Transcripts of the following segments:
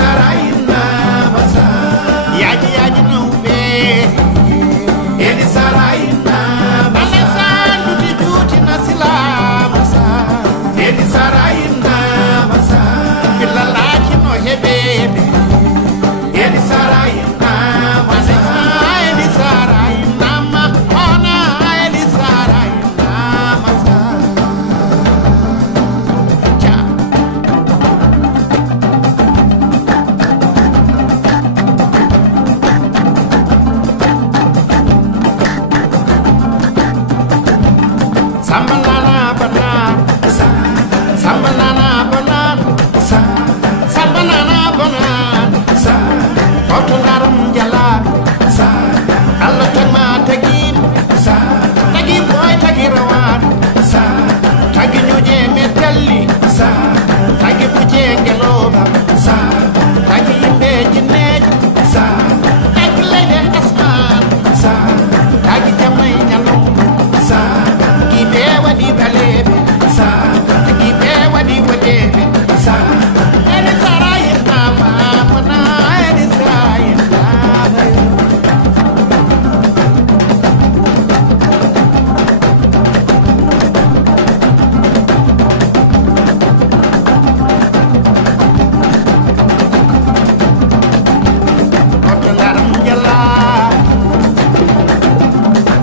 Sarayna masa yaji Nouveau Eli Sarayna masa duti nasila masa Eli Sarayna masa bilalaji no hebebe Eli Sarayna masa Eli Sarayna ma ona Eli Sarayna masa Sambalana banan, sambalana banan, sambalana banan, otunaram jala, Allah tagma tagin, tagi boy tagi rawan, tagi nyuje metalli, tagi puje geloba, tagi imbe jinej, tagi lede asman, tagi jamai nyalum. Gibe wadi balebe sa gibe wadi wadebe sa Eli Sarayna mana Eli Sarayna Otularam jalla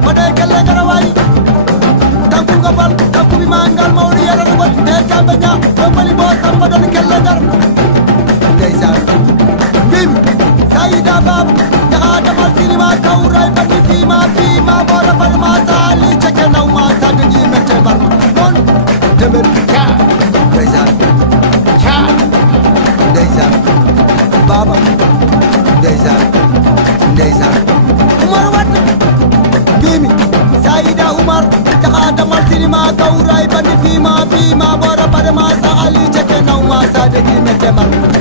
pada kala garawai Kapal, kapu mangal mauri yara rubat Neka banya, kembali bawa sampah dan kelengar Desa Bim, Saida bab Jaha damal sinima kaurai bani Fima, bola pada masa Ali cekena nau masa Dengi mete barma Non, demer cha Desa cha Desa Baba Desa Umar wat Bimi, Saida Umar Jaha damal sinima kaurai bani Fima, bola pada masa Ali cekena nau masa Dengi mete barma